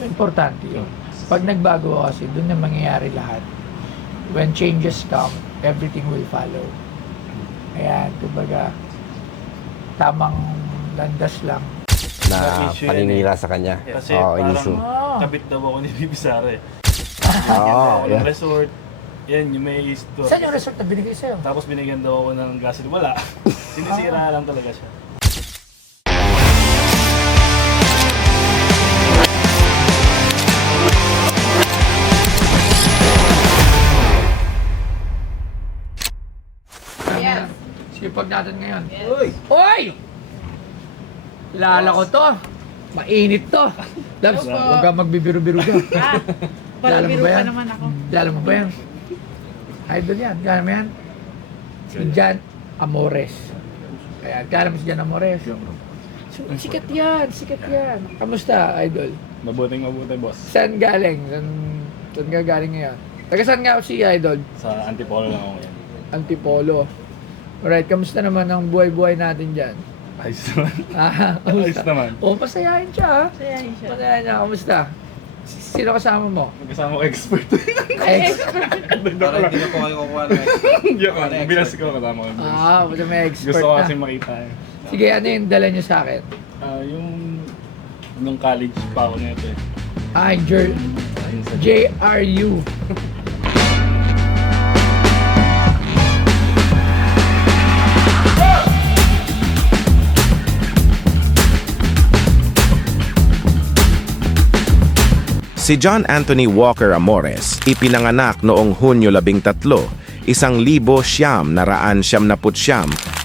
Importante yun. Pag nagbago kasi, doon na mangyayari lahat. When changes come, everything will follow. Ayan, kumbaga, tamang landas lang. Na issue yun paninira sa kanya. Kasi Oo, parang issue. kabit daw ako ni Bibi Sara eh. Oo, Binigyan daw ako ng yeah. resort. Yan, yung may store. Saan yung resort na binigay sa'yo? Tapos binigyan daw ako ng gasoline. Wala. Sinisira lang talaga siya. Yes. Sipag natin ngayon. Yes. Uy! Hoy! Kilala ko to. Mainit to. Labs, Opo. huwag kang magbibiro-biro dyan. Kilala mo Palabiro ba pa yan? naman ako. Kilala mo ba yan? Idol yan. Kilala mo yan? Si Jan Amores. Kaya, kilala mo si Jan Amores? Sikat yan, sikat yan. Kamusta, idol? Mabuting mabuti, boss. Saan galing? Saan ka galing ngayon? Taga saan nga si idol? Sa Antipolo lang ako yan. Antipolo. Alright, kamusta naman ang buhay-buhay natin dyan? Ayos naman. Kamusta? Ayos naman. Oh, masayahin siya ha? Sayahin siya. Masayahin niya, kamusta? Sino kasama mo? Magkasama ko expert. Ex. Parang hindi na po kayo kukuha na Joke lang. Bilas ko kasama ko. Basta may expert Gusto ko na. kasi makita eh. Sige, ano yung dala niyo sa akin? Yung nung college pa ako nito eh. Yung JRU. Si John Anthony Walker Amores, ipinanganak noong Hunyo 13, 1979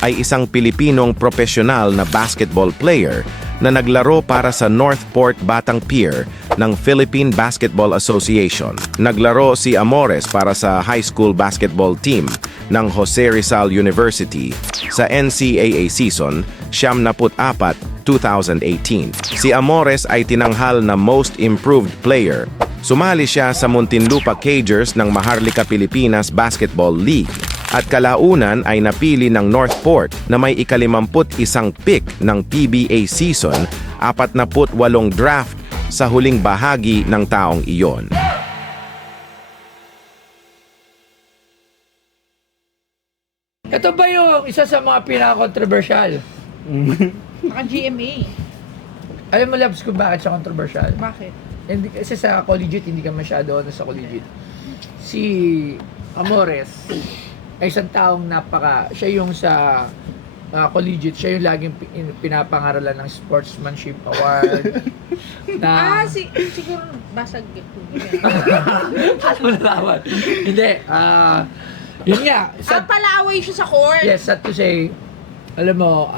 ay isang Pilipinong profesional na basketball player na naglaro para sa Northport Batang Pier ng Philippine Basketball Association. Naglaro si Amores para sa high school basketball team ng Jose Rizal University sa NCAA season 74-2018. Si Amores ay tinanghal na Most Improved Player. Sumali siya sa Muntinlupa Cagers ng Maharlika Pilipinas Basketball League at kalaunan ay napili ng Northport na may ika-51 pick ng PBA season, 48 draft sa huling bahagi ng taong iyon. Ito ba yung isa sa mga pinaka-controversial? Naka GMA. Alam mo, Labs, kung bakit siya controversial? Bakit? Hindi, kasi sa collegiate, hindi ka masyado sa collegiate. Si Amores ay isang taong siya yung sa collegiate, siya yung laging pinapangaralan ng sportsmanship award. Siguro basag ito. Ano mo nalaman? Hindi, yun nga. Palaaway siya sa court. Yes, sad to say, alam mo,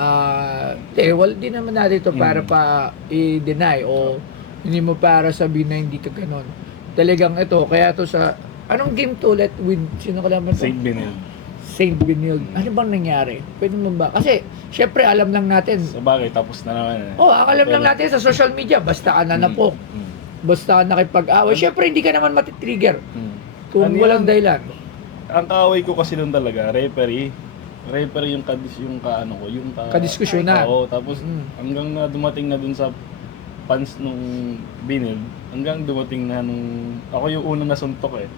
di naman natin ito para pa i-deny o hindi mo para sabihin na hindi ka ganon. Talagang ito, kaya to sa, anong game to ulit with, sino ka naman to? Saint Benil. Saint Benilde. Ano bang nangyari? Pwede mo ba? Kasi, syempre, alam lang natin. Sa bagay, tapos na naman eh. Alam lang natin sa social media, basta ka nanapok, basta ka nakipag-away. Syempre, hindi ka naman matitrigger kung Ano walang yan? dahilan. Ang kaaway ko kasi doon talaga, referee. Referee yung Kadiskusyon na. Oo, tapos Mm. hanggang na dumating na dun sa fans nung Binil, hanggang dumating na nung ako yung unang nasuntok eh.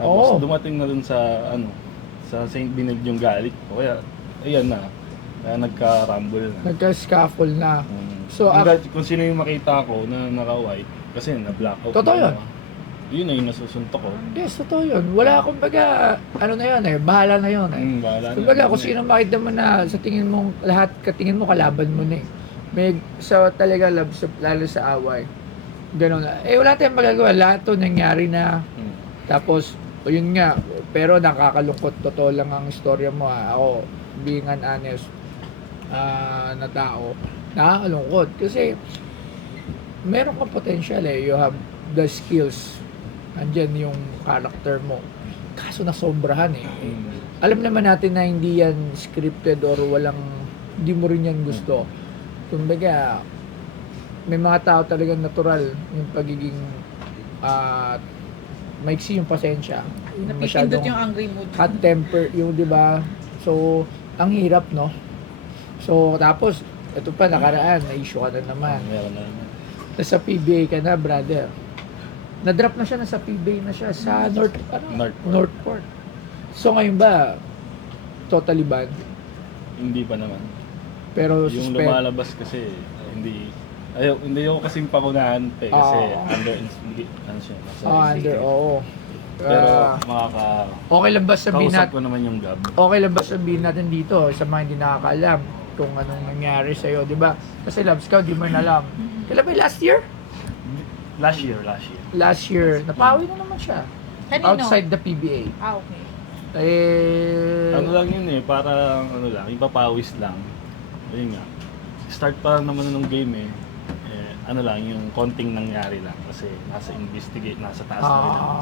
Tapos Oo. dumating na dun sa sa Saint Binil yung galit ko. Kaya ayan na. Kaya nagka-rumble na. Nagka-scuffle na. So, Kung sino yung makita ko na naka-white, kasi na-blackout. Totoo na yun. ako. Yun na yung nasusuntok ko. Yes, totoo yun. Wala, kumbaga, ano na yun bahala na yun Bahala na. Kumbaga, kung sino makita mo na sa tingin mo, katingin mo, kalaban mo na May, talaga, lalo sa away. Ganun na. Wala tayong magagawa. Lahat to nangyari na. Tapos, yun nga, pero nakakalungkot. Totoo lang ang istorya mo. Ako, being an honest na tao, nakakalungkot. Kasi, meron kang potential You have the skills. Andyan yung character mo. Kaso nasobrahan Alam naman natin na hindi yan scripted or hindi mo rin yan gusto. Kumbaga, may mga tao talagang natural yung pagiging maiksi yung pasensya. Napipindot yung angry mood. Hot temper, yung di ba? So, ang hirap, no? So, tapos, ito pa, nakaraan, na-issue ka na naman. Meron na naman. Nasa PBA ka na, brother. Na-drop na siya, nasa PBA na siya sa Northport. So ngayon ba, totally banned? Hindi pa naman. Pero Yung suspend. lumalabas kasi, hindi ako kasing pakunahan kasi under, ano siya, nasa Under, SDK. oo. Pero Ah, okay lang ba sabihin kausap natin, ko naman yung gab. okay lang ba sabihin natin dito sa mga hindi nakakaalam kung anong nangyari sa'yo, di ba? Kasi Love Scout, di mo rin alam. Kailan ba yung last year? Last year. Last year. Napawi na naman siya. Kanino? Outside the PBA. Okay. Eh, Ano lang yun parang ipapawis lang. Ayun nga. Start pa naman ng game ano lang, yung konting nangyari lang kasi nasa nasa taas na rin ako.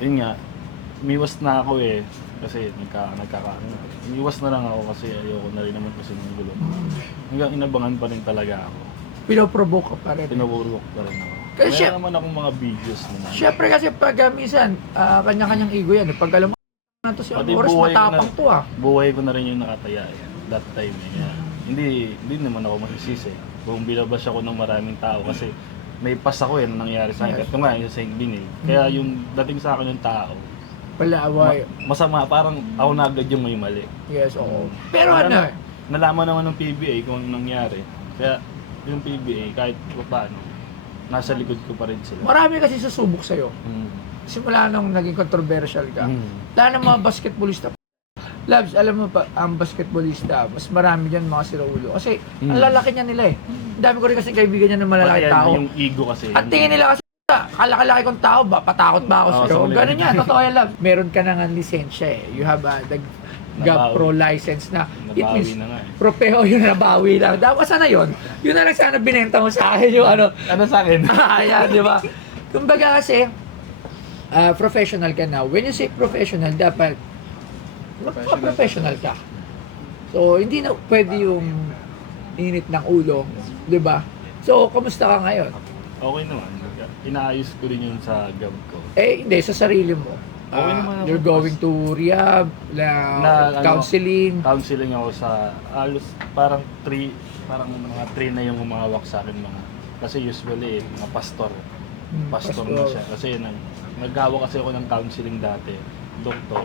Yun nga, umiwas na ako kasi umiwas na lang ako kasi ayoko na rin naman kasi ng gulo. Hanggang inabangan pa rin talaga ako. pinoprovoke ka pa rin. Pinawurok pa rin ako. Kasi Meron naman akong mga videos naman. Siyempre kasi pag minsan, kanya-kanyang ego yan. Pag alam mo na to si Pati Amores, buhay ko matapang na- to Buhay ko na rin yung nakataya that time Kaya, hindi naman ako masisisi. Kung binabas ako ng maraming tao kasi may pas ako na nangyari sa akin. Yes. Ito nga yung St. Binil. Kaya yung dating sa akin ng tao, Wala away. masama, parang ako na agad yung may mali. Yes, oo. Pero Kaya ano, nalaman naman ng PBA kung anong nangyari. Kaya yung PBA, kahit paano, nasa likod ko pa rin sila. marami kasi susubok sa'yo. Mm. Simula nung naging controversial ka. Mm. Lahat ng mga basketballista, Labs, alam mo pa, ang basketballista, mas marami dyan mga siraulo. Kasi, ang lalaki niya nila Ang dami ko rin kasi kaibigan niya ng malalaking Pati tao. yung ego kasi. At tingin nila kasi, kalaki-laki kong tao ba? Patakot ba ako Oo, sa'yo? sa huli. Ganun yan, totoo yan, Labs. Meron ka nang lisensya You have the GAB Nabawi. Pro license na. It Nabawi means, na nga Propeo yun, nabawi lang. Dapat sana yun. Yun na lang sana binenta mo sa akin yung ano. Ano sa akin? Ayan, di ba? Kumbaga kasi, professional ka na. When you say professional, dapat magpa-professional ka. So, hindi na pwede yung init ng ulo, di ba? So, kamusta ka ngayon? Okay naman. Inaayos ko rin yun sa gab ko. Hindi, sa sarili mo. Okay naman ako. You're going to rehab, counseling. Counseling ako sa halos parang mga 3 na yung umawak sa akin kasi usually mga pastor na siya kasi naghawa kasi ako ng counseling dati, doktor.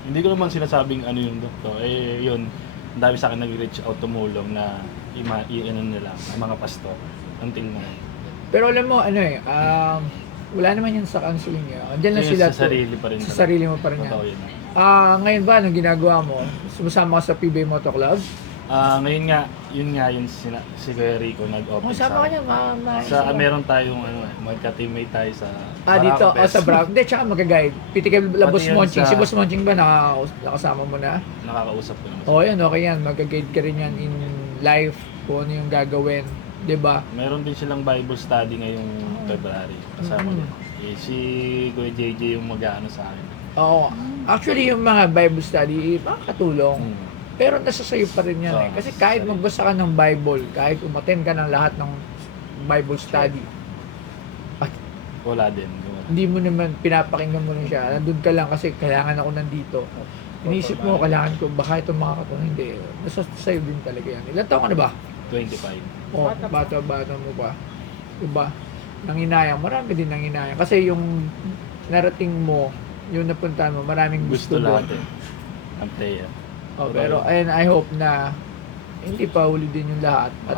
Hindi ko naman sinasabing ano yung doktor. Yun, ang dami sa akin nag-reach out tumulong na i-ano nila, mga pastor. Until na. Pero alam mo, wala naman yan sa counseling niya. Andiyan lang sila. Sa sarili pa rin. Sa sarili mo pa rin yan. Totoo yun. Ngayon ba, anong ginagawa mo? Sumasama ka sa PBA Moto Club? Ngayon nga, yun si Kuya Rico nag-open Sama ka niya, meron tayong magka-teammate tayo sa dito, Barako Fest. sa Brown. Hindi, tsaka mag-guide. Pitikil la Pati Boss yun Monching. sa- Si Boss Monching ba, nakasama mo na? Nakakausap ko naman. Oo, yan, okay yan. Mag-guide ka rin yan in life kung ano yung gagawin. 'Di ba? Meron din silang Bible study ngayong February. Kasama din. Si Kuya JJ yung mag-aano sa akin. Oo. Actually, yung mga Bible study, makakatulong. Pero nasa sayo pa rin yan Kasi kahit magbasa ka ng Bible, kahit umattend ka ng lahat ng Bible study, Wala din. hindi mo naman pinapakinggan mo rin siya. Nandun ka lang kasi kailangan ako nandito. Inisip mo, kailangan ko, baka itong mga katulong, hindi. Nasa sayo din talaga yan. Ilan taon ka na ba? 25. Bata mo pa. Diba? Nanginayang. Marami din nanginayang. Kasi yung narating mo, yung napuntahan mo, maraming gusto doon. lahat ang player. Pero and I hope na hindi pa huli din yung lahat at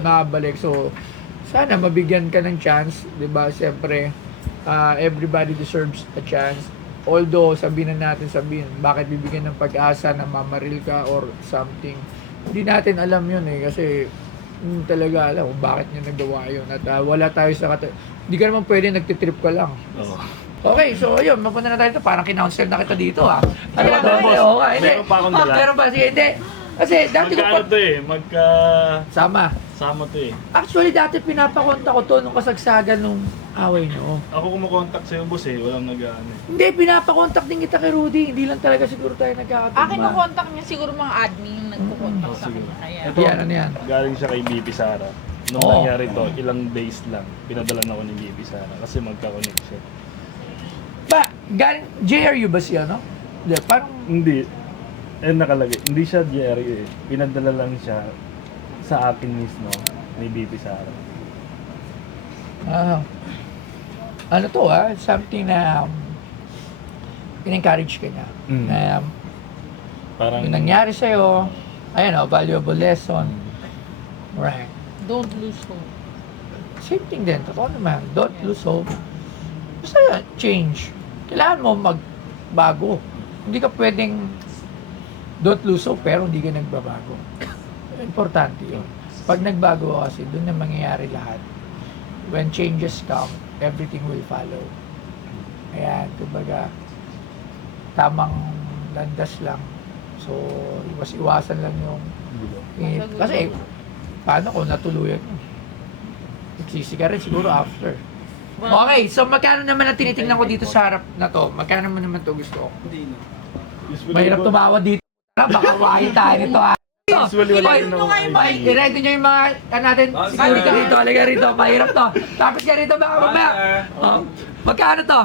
makabalik. So sana mabigyan ka ng chance, 'di ba? Siyempre, everybody deserves a chance. Although sabihin bakit bibigyan ng pag-asa na mamaril ka or something. Hindi natin alam 'yun kasi talaga alam kung bakit niya nagawa 'yun at wala tayo sa hindi ka naman pwede nagtitrip ka lang. Oo. Okay, so ayun, mapunta na tayo dito. Parang kinounseler na kita dito Ano ba Boss? tayo? Hindi. Meron pa akong dala. Meron pa, sige, hindi. Kasi dati ko Magkaano pa... to Sama. Sama to Actually, dati pinapakonta ko to nung kasagsagan nung away nyo. Ako kumukontak sa'yo boss walang nag-ano. Hindi, pinapakontak din kita kay Rudy. Hindi lang talaga siguro tayo nagkakatugma. Akin yung contact niya, siguro mga admin yung nagpo-contact sa Sige. kanya. Kaya, Ito, Yan, ano yan? galing siya kay BP Sara. Nung Oo. nangyari to, ilang days lang, pinadala na ako ni BP Sara kasi magka-connect siya. Galing, JRU ba siya, no? Hindi, parang... Hindi. Nakalagay. Hindi siya Jerry Pinadala lang siya sa akin mismo ni BP Sara. Ano to something na in-encourage ka niya. Parang Yung nangyari sa'yo, ayan valuable lesson. Right. Don't lose hope. Same thing din, totoo naman. Don't lose hope. Basta change. Kailangan mo magbago. Hindi ka pwedeng don't lose hope pero hindi ka nagbabago. Importante yun. Pag nagbago ka kasi, doon na mangyayari lahat. When changes come, everything will follow. Ayan, kumbaga, tamang landas lang. So, iwasan lang yung... kasi, paano kung natuluyan yun? Nagsisi ka rin siguro after. Okay, so magkano naman ang tinitingnan ko dito sa harap na to? Magkano naman to gusto ko? Mahirap tumawa dito. Baka wahin tayo nito Usually, wala Hoy, din mo nga yung ako. i-ready nyo yung mga natin. Siguro ka rito, alaga rito. Mahirap to. Tapos ka rito, baka mamaya. Magkano to?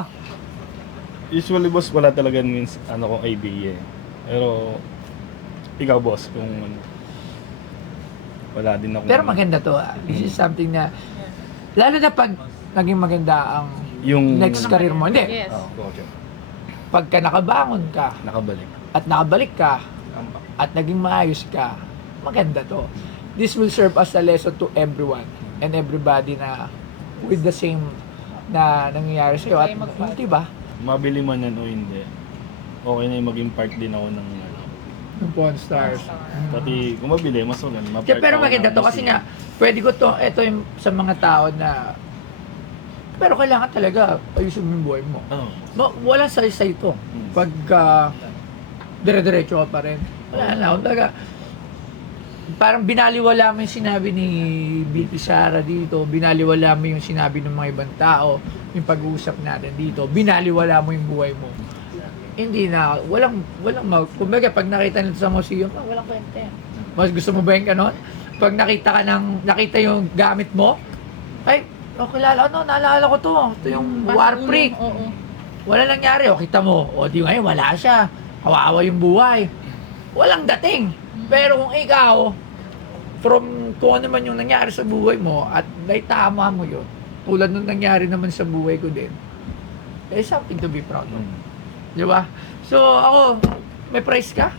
Usually, boss, wala talaga means kong idea. Pero, ikaw, boss, kung wala din ako. Pero maganda to. This is something na, lalo na pag naging maganda ang Yung next career mo. Hindi. Yes. Okay. Pagka nakabangon ka Nakabalik. at nakabalik ka at naging maayos ka, maganda to. This will serve as a lesson to everyone and everybody na with the same na nangyayari sa'yo. At hindi ba? Mabili man yan o hindi, okay na yung maging part din ako ng Yung Pawn Stars. pati kung mabili, mas ulan. Yeah, pero maganda to kasi nga, pwede ko to, ito yung sa mga tao na pero kailangan talaga ayusin mo yung buhay mo. Walang say-say to. Pagka dire-diretso ka pa rin. Wala na. Talaga, parang binaliwala mo yung sinabi ni BP Sara dito, binaliwala mo yung sinabi ng mga ibang tao, yung pag-uusap natin dito, binaliwala mo yung buhay mo. Hindi na, kumbaga pag nakita nito sa museum, walang kwenta yan. Mas gusto mo ba yung ganon? Pag nakita yung gamit mo, ay, kilala ko, naalala ko to. Ito yung Warfreak. Oo. Wala nangyari, kita mo. Di ngayon, wala siya. Kawawa yung buhay. Walang dating. Pero kung ikaw, from kung ano man yung nangyari sa buhay mo, at naitama mo yun, tulad nung nangyari naman sa buhay ko din, something to be proud of. Di ba? So, ako, may price ka?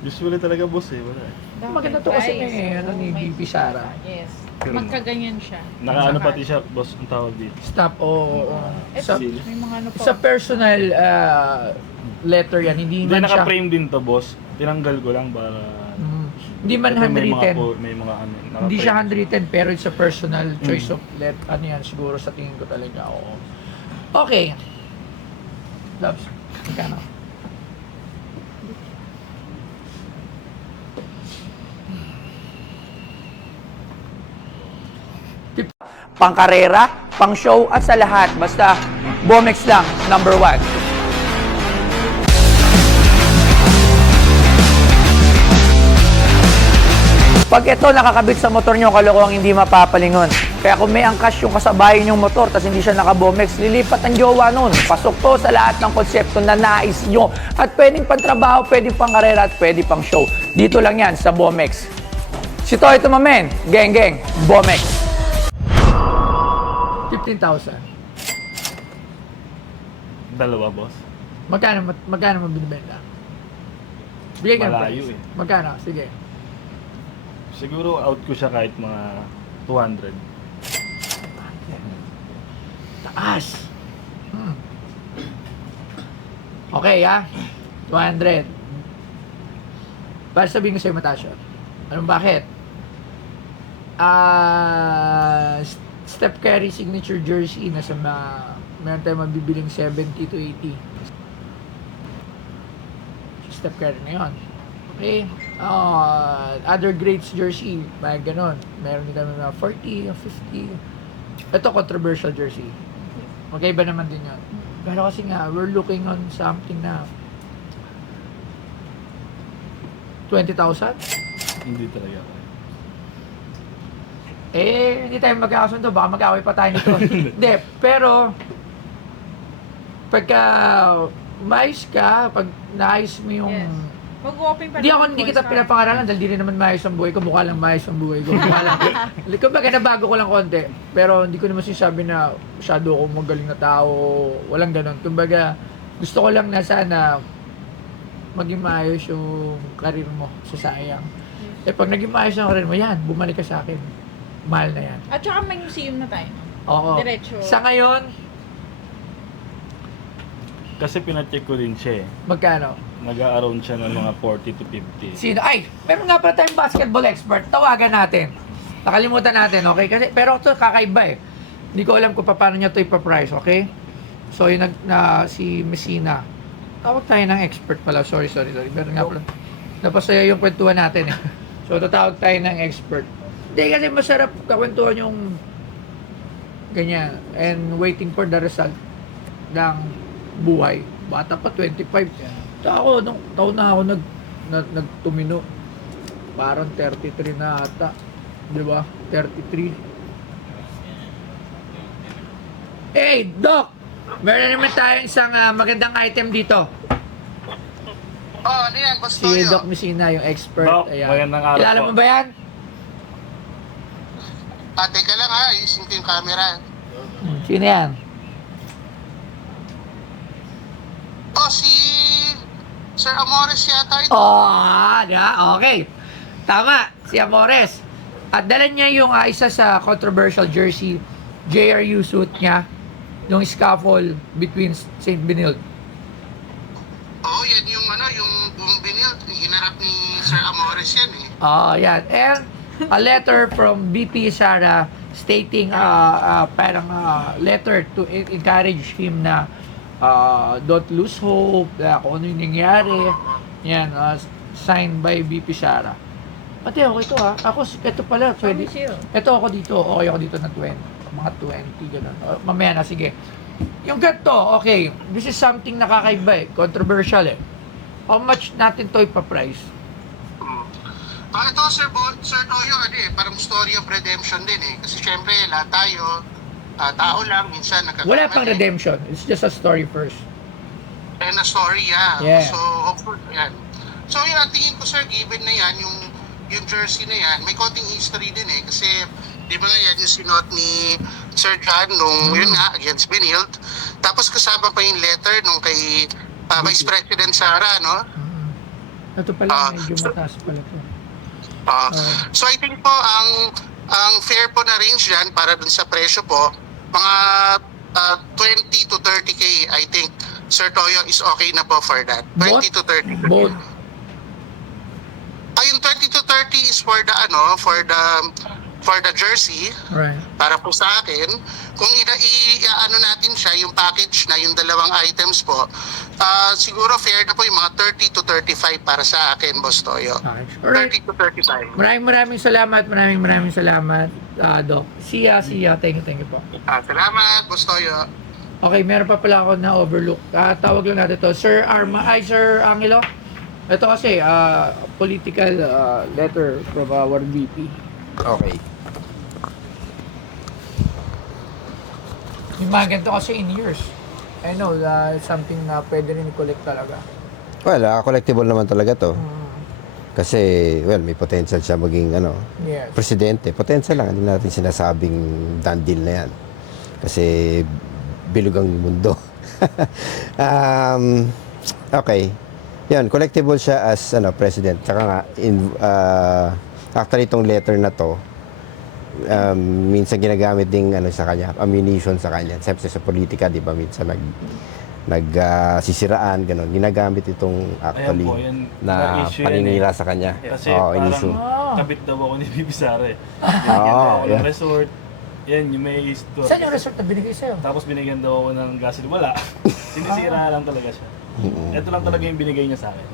Usually talaga, boss, wala Maganda to kasi may, ni BP Sara. Yes. Magkaganyan siya. Nakaano pati siya, boss, ang tawag dito. Stop, Ito, may mga ano pa. Sa personal letter yan, hindi Hindi, man siya, naka-frame din to, boss. Tinanggal ko lang para... hindi man Ito, may mga handwritten. may mga ano. Hindi siya naka-frame. handwritten, pero it's a personal choice of ano yan, siguro sa tingin ko talaga. Okay. Loves, magkano? Pang-karera, pang-show, at sa lahat. Basta, Bomex lang, number 1. Pag ito nakakabit sa motor nyo, kalokohang hindi mapapalingon. Kaya kung may angkas yung kasabayan yung motor, tas hindi siya naka-Bomex, lilipat ang jowa nun. Pasok to sa lahat ng konsepto na nais nyo. At pwedeng pang-trabaho, pwedeng pang-karera, at pwedeng pang-show. Dito lang yan sa Bomex. Si Toy Tumamen, geng, Bomex. 15,000. Dalawa, boss. Magkano mo binibenta? Bigay ka ng Malayo price. eh. Magkano? Sige. Siguro out ko siya kahit mga 200. Taas. Okay, 200. Para sabihin ko sa'yo mataas yun. Anong bakit? Steph Curry signature jersey na sa meron tayong mabibiling 70 to 80. Steph Curry na yun. Okay? Other grades jersey, may ganon. Meron din kami mga 40 or 50. Ito controversial jersey. Okay ba naman din yun? Pero kasi nga, we're looking on something na 20,000? Hindi talaga. Hindi tayo magkakasundo. Baka mag-away pa tayo nito. Hindi, pero pagka mais ka, pag naayos mo yung Mag-open pa Hindi rin ako, ng hindi voice kita card. pinapangaralan dahil di rin naman maayos ang buhay ko. Mukha lang maayos ang buhay ko. Mukha lang. Kumbaga, nabago ko lang konti. Pero hindi ko naman sinasabi na masyado akong magaling na tao. Walang ganun. Kumbaga, gusto ko lang na sana maging maayos yung karir mo sa sayang. Eh, pag naging maayos ang karir mo, yan, bumalik ka sa akin. Mahal na yan. At saka may museum na tayo. Oo. Diretso. Sa ngayon, Kasi pinacheck ko din siya eh. magkano? Nag-a-around siya ng mga 40 to 50. Sino? Ay, meron nga pala tayong basketball expert. Tawagan natin. Nakalimutan natin, okay? Kasi, pero ito kakaiba eh. Hindi ko alam kung paano niya ito ipaprice, okay? So, yung si Messina. Tawag tayo ng expert pala. Sorry. Meron nga pala. Napasaya yung kwentuhan natin eh. So, tatawag tayo ng expert. Hindi kasi masarap kakwentuhan yung ganyan. And waiting for the result ng buhay. Bata pa, 25. Ako, nung taon na ako nagtumino. Parang 33 na ata. Di ba? 33. Hey, Doc! Meron naman tayong isang magandang item dito. Oh, ano yan? Si Bastoyo. Doc Messina, yung expert. Doc, Ayan. magandang araw Kilala po. mo ba yan? Teka lang ha, ising ko yung camera. Sino yan? Oh, si Sir Amores yata ito. Okay. Tama, si Amores. At dala niya yung isa sa controversial jersey, JRU suit niya, yung scuffle between St. Benilde. Oh, yan yung yung bumbinil. Hinarap ni Sir Amores yan eh. Yan. And a letter from BP Sara stating parang letter to encourage him na don't lose hope, kung ano yung nangyari. Yan, signed by BP Sara. Pati ako ito ito pala, pwede. Ito ako dito, okay ako dito na 20. Mga 20, gano'n. Mamaya na, sige. Yung ganito, okay, this is something nakakaiba eh, controversial eh. How much natin to ipaprice? Ito, Sir Toyo, parang story of redemption din eh. Kasi syempre, lahat tayo, tao lang, minsan nagkakamali. Wala pang redemption, it's just a story first. And a story, Yeah. So, hopefully, yan. So, yun, tingin ko, sir, given na yan, yung jersey na yan, may konting history din eh. Kasi, di ba nga yan, yung sinuot ni Sir John nung, yun nga, against Benilde. Tapos kasama pa yung letter nung kay Vice President Sara, no? Ito pala, medyo mataas pala to. So, I think po, ang fair po na range yan, para dun sa presyo po, mga 20 to 30K, I think, Sir Toyo is okay na po for that. 20 to 30K. Both. Yung 20 to 30 is for the for the jersey Right. para po sa akin. Kung natin siya yung package na yung dalawang items po, siguro fair na po yung mga 30 to 35 para sa akin, Boss Toyo. Okay. Alright. 30 to 35. Maraming salamat, Doc. See ya. Thank you po. Salamat, Boss Toyo. Okay, meron pa pala ako na overlook. Tawag lang natin to. Sir Angelo. Ito kasi, political letter from our VP. Okay. Yung mga ganito kasi in years. I know, something na pwede rin i-collect talaga. Well, collectible naman talaga to. Kasi, well, may potential siya maging, Yes. presidente. Potential lang, hindi natin sinasabing done deal na yan. Kasi, bilog ang mundo. Okay. Yan, collectible siya as, president. Tsaka nga, actually, itong letter na to, minsan ginagamit ding sa kanya, ammunition sa kanya. Siyempre sa politika, di ba, minsan sisiraan, gano'n. Ginagamit itong actually Ayan po, yan. na Na-issue yan paninira sa kanya. Kasi in parang issue. kabit daw ako ni Bibi Sara eh. Oo, Yung yeah. resort, yan, yung may store. Saan yung resort na binigay sa'yo? Tapos binigyan daw ako ng gasoline. Wala. Sinisira lang talaga siya. Ito lang talaga yung binigay niya sa akin.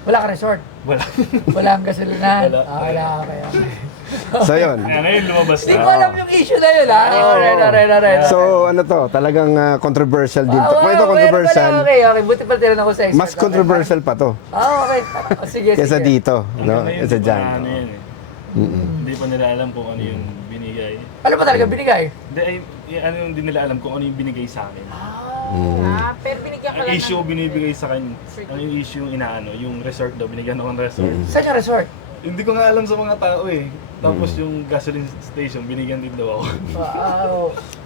Wala ka resort? Wala. Wala ang gasolinan? Wala. Okay. So, yun. Kaya ngayon lumabas Hindi na. ko alam yung issue na yun, ha? Alright. So, talagang controversial din to. Kung ito Meron controversial, pala, okay. Buti pa tinanong ako sa expert. mas controversial pa to. Okay. Sige. Kesa dito, no? Hanggang ngayon, Kesa di pa dyan. na ano yun eh. Hindi pa nila alam kung ano yung binigay. Ano ba talaga binigay? Hindi, ano yung hindi nila alam kung ano yung binigay sa akin. Pero binigyan ka Ang lang issue ng- binibigay sa kanya, yung issue yung inaano, yung resort daw, binigyan ako ng resort. Saan yung resort? Hindi ko nga alam sa mga tao eh. Tapos yung gasoline station, binigyan din daw ako. Wow.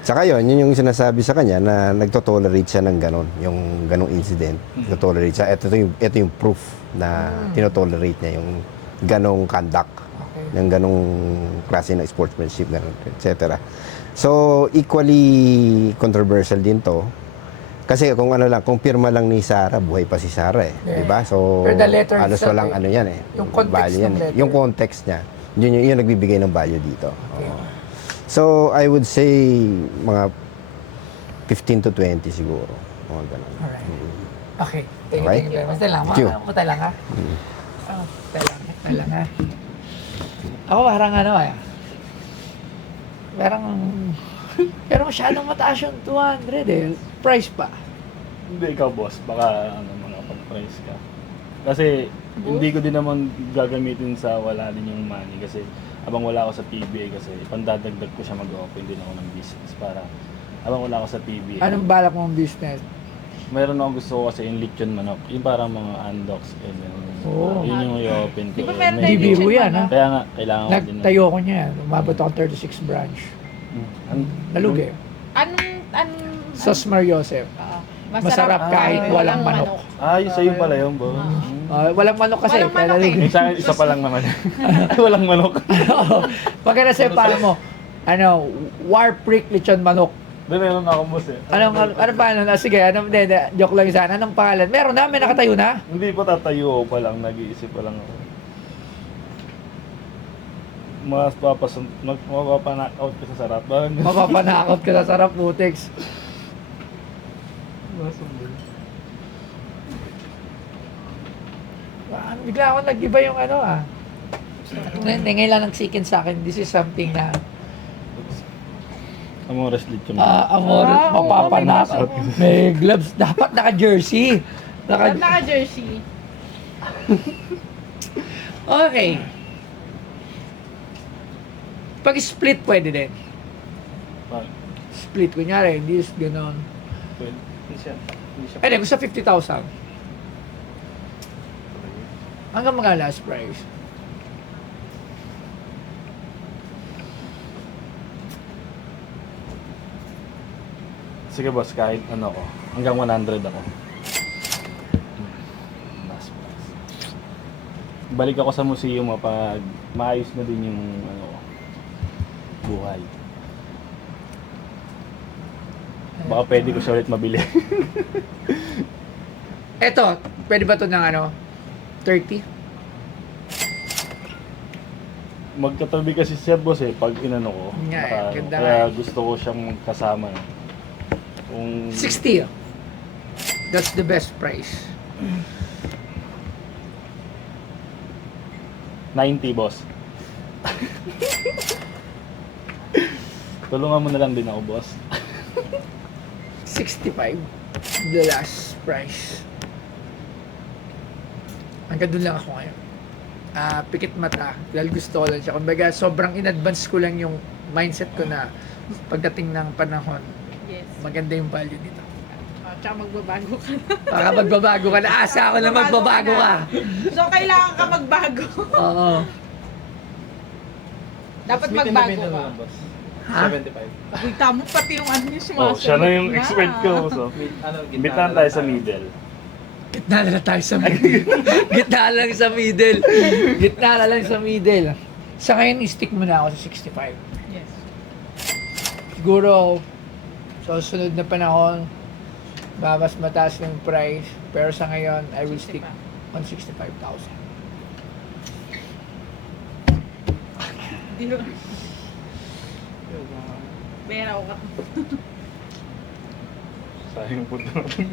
Saka yun yung sinasabi sa kanya na nagtotolerate siya ng ganon, yung ganong incident. Nagtotolerate siya. Ito yung proof na tinotolerate niya yung ganong conduct, yung ganong klase ng sportsmanship, ganon, etc. So, equally controversial din to. Kasi kung ano lang, kung pirma lang ni Sarah, buhay pa si Sarah eh. Yeah. Diba? So, Pero the letter halos itself walang eh. ano yan eh. Yung context value yan ng eh. letter. Yung context niya. Yun nagbibigay ng value dito. Oo. So, I would say mga 15 to 20 siguro. Mga ganun. Alright. Okay. Thank you, Okay. thank you very much. Tay lang, Thank you. matay lang ha. Tay lang ha. Ako parang ano eh. Pero masyadong mataas yung 200 eh. Price pa. Hindi, ikaw boss, baka ano, mga pag-price ka. Kasi hindi ko din naman gagamitin sa wala din yung money kasi abang wala ako sa PBA kasi pandadagdag ko siya mag-open din ako ng business para abang wala ako sa PBA. Anong balak mong business? Meron akong gusto ko kasi yung lechon manok, yung parang mga undocs ganyan. Oo. Yun yung i-open ko. Di ba meron Medyo- tayong Di biro lechon yan, manok? ha? Kaya nga, kailangan ko din. Nagtayo ko niya. Umabot ako 36 branch. Nalugi. Anong Sos Mar Joseph. Masarap kahit walang manok. Ah, yun sa'yo pala yun, bo. Walang manok kasi. Walang manok kaya Yung sa akin, isa pa lang naman. Walang manok. Pagka nasa paano mo, war prick lechon manok. Doon meron ako boss eh. Ano pa ano na? Sige, hindi, joke lang sana. Anong pangalan? Meron na, may nakatayo na. Hindi pa tatayo pa lang, nag-iisip pa lang ako. Mapapana-out ka sa sarap. Mapapanakot ka sa sarap, putex. Bigla ako nag-iba yung ano ah. Ngayon lang nagsikin sa akin, this is something na Amores lechon. amor, Wow, mapapanakot. May gloves, dapat naka-jersey. Naka-jersey. Okay. Pag split pwede din. Split, kunyari, this, gano'n. Hindi siya. Eh, gusto 50,000. Hanggang mga last price. Sige boss, kahit ano ko. Hanggang 100 ako. Last price. Balik ako sa museum pag maayos na din yung ano ko, buhay. Baka pwede ko siya ulit mabili. Eto, pwede ba to ng ano? 30? Magkatabi kasi siya boss eh, pag inano ko. Nga eh, Baka- ganda kaya nga eh. gusto ko siyang kasama. Kung 60. That's the best price. 90 boss. Tulungan mo na lang din ako boss. 65. The last price. Hanggang doon lang ako ngayon. Pikit mata. Dahil gusto ko lang siya. Kumbaga, sobrang in-advance ko lang yung mindset ko na pagdating ng panahon, Yes. maganda yung value dito. Tsaka magbabago ka na. Baka magbabago ka na. Asa ako na magbabago ka. So, kailangan ka magbago. Oo. Dapat magbago ka. Ha? 75. Uy, tamo pati yung ano yung sumasagot. Oh, siya na yung expert ko. So, Ano, imbitan tayo sa middle. Gitna na lang tayo sa middle. Gitna lang sa middle. Gitna na lang sa middle. Sa ngayon, stick mo na ako sa 65. Yes. Siguro, sa susunod na panahon, mas mataas yung price. Pero sa ngayon, I will stick on 65,000. Di ba? Pera ka. Sayang yung punta natin.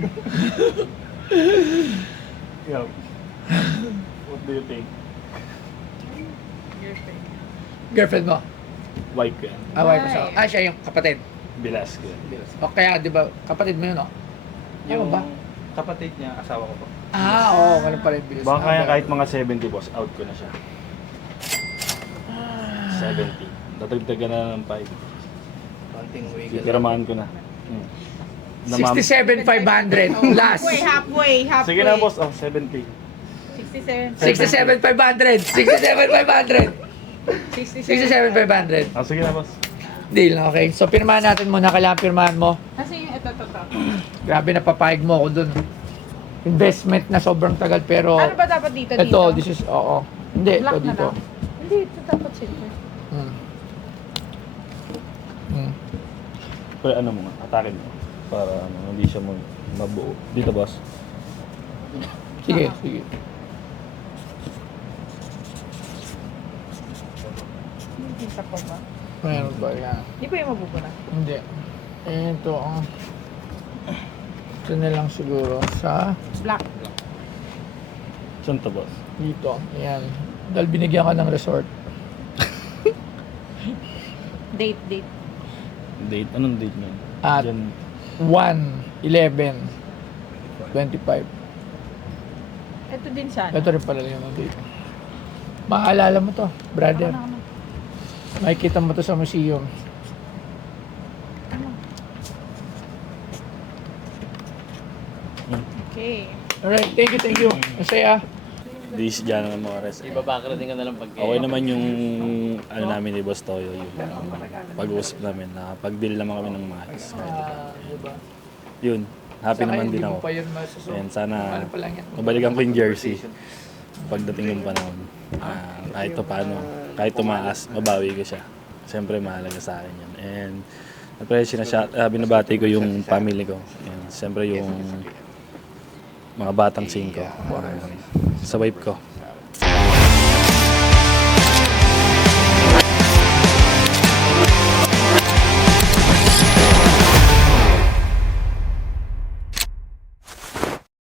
Yeah. What do you think? Your face. Girlfriend mo? Wife ko yan. Away ko siya. Siya yung kapatid. Velasco. O kaya, di ba, kapatid mo yun, no? Yung ba? kapatid niya, asawa ko po. Oo, ganun pala yung bilis. Baka kaya kahit mga 70 boss, out ko na siya. 70. Dadagdagan na ng 5. Konting wiggle. Titiramaan ko na. 67,500 plus. Halfway. Sige na boss, 70. 67. 67,500. 67,500. 67,500. Sige na boss. Deal, okay. So, pirmahan natin muna. Kailangan pirmahan mo. Kasi yung ito. Grabe, napapayag mo ako dun. Investment na sobrang tagal, pero... Ano ba dapat dito? Ito, this is, oo. Hindi, ito Black na dito. lang. Hindi, ito dapat silver. Hmm. Hmm. Pero ano mo nga, atakin mo. Para hindi siya mabuo. Dito boss. Sige, sige. Hindi sa pa ba? Meron ba yan? Hindi ba yung mabubura? Hindi. Ito, ito na lang siguro sa Black. Saan to boss? dito. Ayan. Dahil binigyan ka ng resort. Date. Date? Anong date niyan? At Diyan. 1/11/25. Ito din sana. Ito rin pala yung date. Maalala mo to, brother. Ano? Makikita mo to sa museum. Okay. Alright, thank you. Masaya. This Jan Amores. Ibabackgrounding ka na lang pag Okay naman yung ano namin ni Boss Toyo, yung pag-uusap namin na pag-deal naman kami ng maayos. Diba? Yun, happy Saka naman hindi din mo ako. pa yun masusunod. And sana Ano pa lang yan? mabalikan ko yung jersey pagdating ng panahon. Kahit pa paano, kahit tumaas, mabawi ko siya. Siyempre mahalaga sa akin yan. And binabati ko yung family ko. And siyempre yung mga batang 5. Sa wife ko.